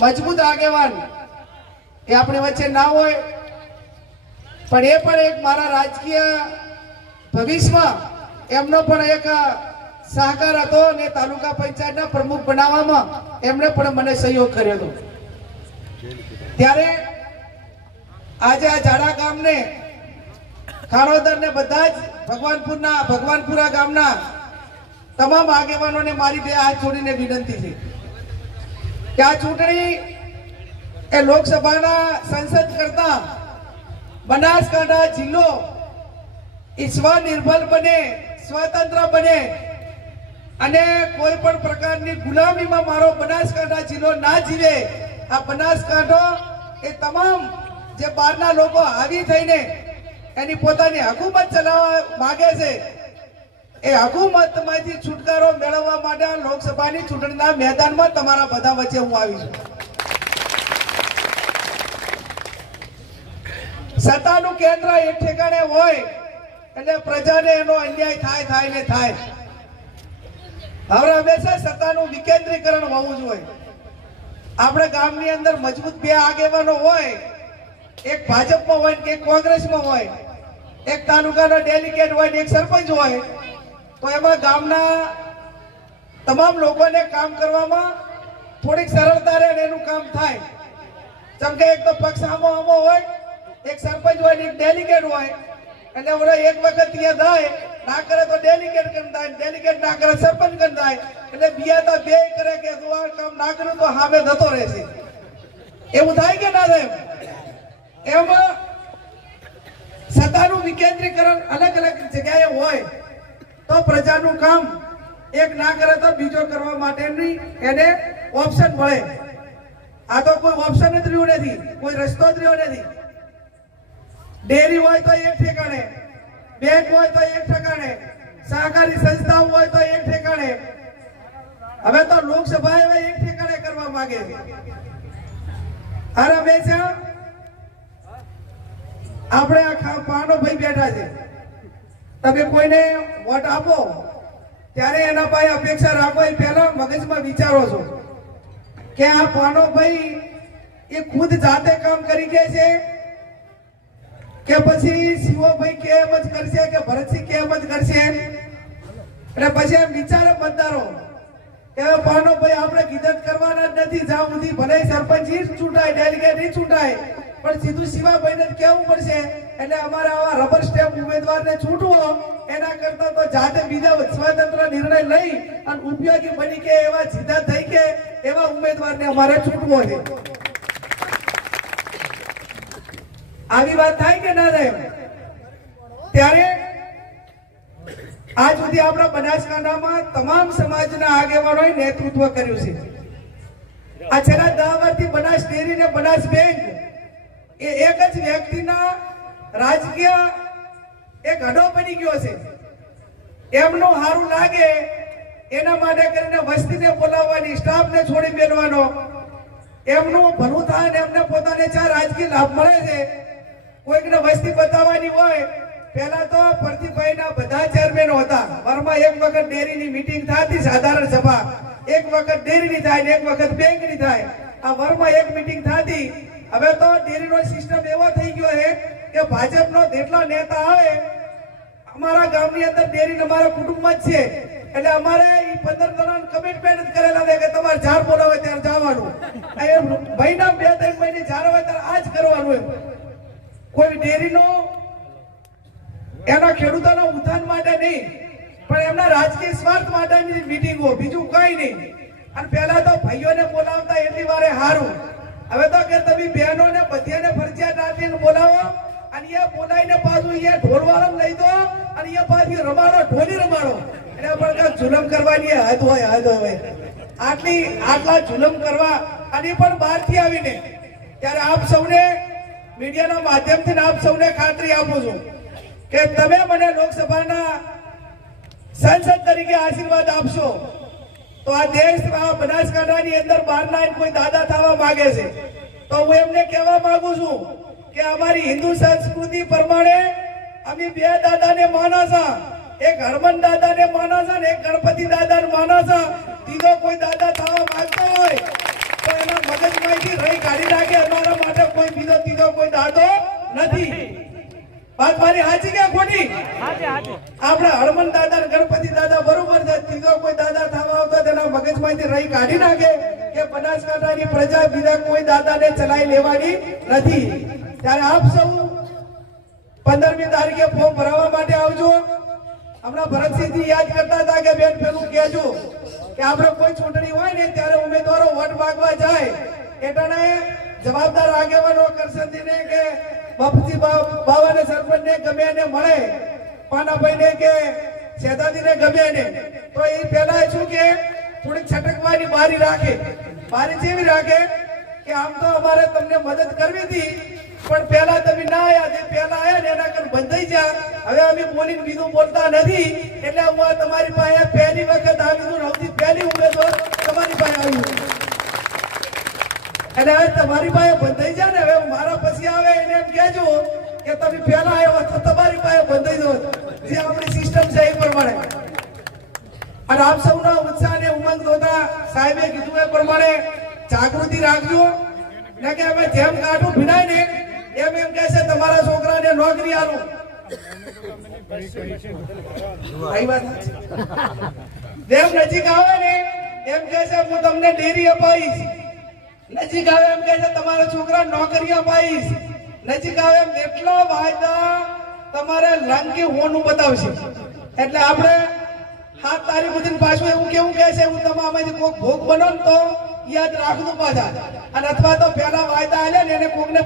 મજબૂત આગેવાન. એ આપણી વચ્ચે ના હોય, પણ એ પણ એક મારા રાજકીય ભવિષ્યમાં એમનો પણ એક સહકાર હતો અને તાલુકા પંચાયતના પ્રમુખ બનાવવામાં એમણે પણ મને સહયોગ કર્યો હતો. ત્યારે આજે આ જાડા ગામને ખાણોદર ને બધા જ ભગવાનપુરના, ભગવાનપુરા ગામના તમામ આગેવાનોને મારી બે હાથ જોડીને વિનંતી છે. કે આ ચૂંટણી એ લોકસભાના સંસદ કરતા બનાસકાંઠા જિલ્લો એ સ્વનિર્ભર બને, સ્વતંત્ર બને અને કોઈ પણ પ્રકારની ગુલામીમાં મારો બનાસકાંઠા જિલ્લો ના જીવે, આ બનાસકાંઠો એ તમામ જે બહારના લોકો હાવી થઈને એની પોતાની હકુમત ચલાવવા માગે છે એ હકુમતમાંથી છુટકારો મેળવવા માટે લોકસભાની ચૂંટણીના મેદાનમાં તમારા બધા વચ્ચે હું આવી છું. સત્તાનું કેન્દ્ર એક ઠેકાણે હોય, એટલે પ્રજાને એનો અન્યાય થાય થાય ને થાય. હવે હંમેશા સત્તાનું વિકેન્દ્રીકરણ હોવું જોઈએ આપણે ગામની અંદર મજબૂત બે આગેવાનો હોય, એક ભાજપમાં હોય ને એક કોંગ્રેસમાં હોય, એક તાલુકાનો ડેલિગેટ હોય ને એક સરપંચ હોય તો એમાં ગામના તમામ લોકોને કામ કરવામાં થોડીક સરળતા રહે એનું કામ થાય. જેમ કે એક તો પક્ષ આમો આમો હોય, એક સરપંચ હોય એક ડેલિગેટ હોય. એટલે ઓલો એક વખત ત્યાં થાય ના કરે તો ડેલિગેટ કેમ થાય? ડેલિગેટ ના કરે સરપંચ કેમ થાય? એટલે બીજા તો બે કરે કે તું આ કામ ના કર્યું તો સામે થતો રહેશે. એવું થાય કે ના થાય? એમાં સત્તાનું વિકેન્દ્રીકરણ અલગ અલગ જગ્યાએ હોય. તો પ્રજાનું કામ એક ના કરે તો બીજો કરવા માટેની એને ઓપ્શન મળે. આ તો કોઈ ઓપ્શન જ રહ્યું નથી, કોઈ રસ્તો જ રહ્યો નથી. ડેરી હોય તો એક ઠેકાણે, બેંક હોય તો એક ઠેકાણે, સહકારી સંસ્થાઓ હોય તો એક ઠેકાણે. હવે તો લોકસભા હવે એક ઠેકાણે કરવા માંગે છે. અરે છે આપણે આ પાનો ભાઈ બેઠા છે. તમે કોઈને વોટ આપો, ત્યારે એના પાસે અપેક્ષા રાખો, એ પહેલા મગજમાં વિચારો છો કે આ પાનો ભાઈ એ ખુદ જાતે કામ કરી ગયા છે? કે પછી શિવભાઈ કે એમ જ કરશે કે ભરતસિંહ કે એમ જ કરશે એટલે પછી એમ વિચારે મતદારો કે ભાઈ આપણે કીધત કરવાના જ નથી, જ્યાં સુધી ભલે સરપંચ ચૂંટાય ડેલિગેટ નહીં ચૂંટાય. પણ સીધું શિવાભાઈને જ કહેવું પડશે. એટલે અમારે આવા રબર સ્ટેમ્પ ઉમેદવારને છૂટવો, એના કરતા તો જાતે બીજા સ્વતંત્ર નિર્ણય લઈ અને ઉપયોગી બની કે એવા સીધા થઈ કે એવા ઉમેદવારને અમારે છૂટવો છે. આવી વાત થાય કે ના થાય? ત્યારે આજ સુધી આપણા બનાસકાંઠામાં તમામ સમાજના આગેવાનોએ નેતૃત્વ કર્યું છે. આ છેલ્લા દસ વર્ષથી બનાસ ડેરી ને બનાસ બેંક એ એક જ વ્યક્તિના રાજકીય એક અડો બની ગયો છે. એમનું સારું લાગે એના માટે કરીને વસ્તીને બોલાવવાની, સ્ટાફને છોડી બેનવાનો એમનું ભલું થાય ને એમને પોતાને જ્યાં રાજકીય લાભ મળે છે, કોઈકને વસ્તી બતાવવાની હોય, પહેલા તો પ્રતિભાઈના બધા ચેરમેનો હતા. વરમાં એક વખત ડેરીની મીટિંગ થતી, સાધારણ સભા. એક વખત ડેરીની થાય ને એક વખત બેંકની થાય. આ વરમાં એક મીટિંગ થતી હવે તો ડેરીનો સિસ્ટમ એવો થઈ ગયો છે કે ભાજપનો જેટલા નેતા આવે, અમારા ગામની અંદર ડેરી અમારા કુટુંબમાં જ છે. એટલે અમારે એ પંદર જણા કમિટમેન્ટ કરેલા છે કે તમારે ઝાડ બોલાવે ત્યારે જવાનું. મહિના બે ત્રણ મહિને ઝાડ હોય ત્યારે આ જ કરવાનું એમ. કોઈ ડેરીનો, એના ખેડૂતોના ઉત્થાન માટે નહીં, પણ એમના રાજકીય સ્વાર્થ માટેની મિટિંગો બીજું કઈ નહીં. અને પહેલા તો ભાઈઓને બોલાવતા એટલી વારે હારું. હવે તો કે તમે બહેનોને બધીને ફરજિયાત રાખીને બોલાવો અને એ બોલાવીને પાછું એ ઢોલવાળો લઈ દો અને એ પાછી રમાડો, ઢોલી રમાડો. એટલે પણ કાંઈક જુલમ કરવાની હદ હોય હદ હોય. આટલી, આટલા જુલમ કરવા અને પણ બહારથી આવીને. ત્યારે આપ સૌને મીડિયાના માધ્યમથી આપ સૌને ખાતરી આપું છું કે તમે મને લોકસભાના સંસદ તરીકે આશીર્વાદ આપશો. તો આ દેશ બનાસકાંઠાની અંદર બહારના કોઈ દાદા થવા માંગે છે. તો હું એમને કહેવા માંગુ છું કે અમારી હિન્દુ સંસ્કૃતિ પ્રમાણે અમે બે દાદાને માનો છે એક હરમન દાદાને માનો છે ને એક ગણપતિ દાદાને માનો છે ત્રીજો કોઈ દાદા થવા માંગતો હોય તો એના મગજમાંથી માંથી રહી કાઢી નાખે. અમારા માટે કોઈ બીજો, ત્રીજો કોઈ દાદો નથી. વાત મારી સાચી કે ખોટી? આપણા હળમન દાદા ગણપતિ દાદા બરોબર છે. ત્રીજો કોઈ દાદા થવા આવતો તેના મગજમાંથી રહી કાઢી નાખે કે બનાસકાંઠાની પ્રજા બીજા કોઈ દાદાને ચલાવી લેવાની નથી. ત્યારે આપ સૌ પંદરમી તારીખે ફોર્મ ભરાવવા માટે આવજો. હમણાં ભરતસિંહજી યાદ કરતા હતા કે બેન પેલું કહેજો કે આપણે કોઈ ચૂંટણી હોય ને ત્યારે ઉમેદવારો વોટ માંગવા જાય. એટલે જવાબદાર આગેવાનો કરશનજીને કે બાપુજી બાવાને સરપંચને ગમે એને મળે, પાનાભાઈને કે સેદાજીને ગમે એને. તો એ પહેલા શું કે, થોડીક છટકવાની બારી રાખે. બારી જેવી રાખે કે આમ તો અમારે તમને મદદ કરવી હતી, પણ પહેલા તમે ના આયા. જે પહેલા આયા ને એના કર બંધાઈ જા હવે અમે બોલીને બીજું બોલતા નથી. એટલે હું તમારી પાસે પહેલી વખત આવી છું સૌથી પહેલી ઉમેદવાર તમારી પાસે આવ્યું અને હવે તમારી પાસે બંધાઈ જાય ને, હવે મારા પછી આવે એને એમ કહેજો કે તમે પહેલા આવ્યો તો તમારી પાસે બંધાઈ દો જે આપણી સિસ્ટમ છે એ પ્રમાણે. અને આપ સૌના ઉત્સાહ અને ઉમંગ જોતા સાહેબે કીધું એ પ્રમાણે જાગૃતિ રાખજો. ને કે અમે જેમ કાઢું ભીનાય ને, એમ એમ કહે છે, તમારા છોકરાને નોકરી આલું. જેમ નજીક આવે ને, એમ કહે છે, હું તમને ડેરી અપાઈશ નજીક આવે એમ કહે છે, તમારા છોકરા નોકરી અપાઈશ નજીક આવે એમ, એટલા વાયદા તમારે લાંકી હોનું બતાવશે. એટલે આપણે સાત તારીખ સુધી પાછું એવું કેવું કહે છે, હું તમારામાંથી કોઈક ભોગ બનો તો યાદ રાખજો પાછા. અને અથવા તો પહેલા વાયદા આલે ને એને કોકને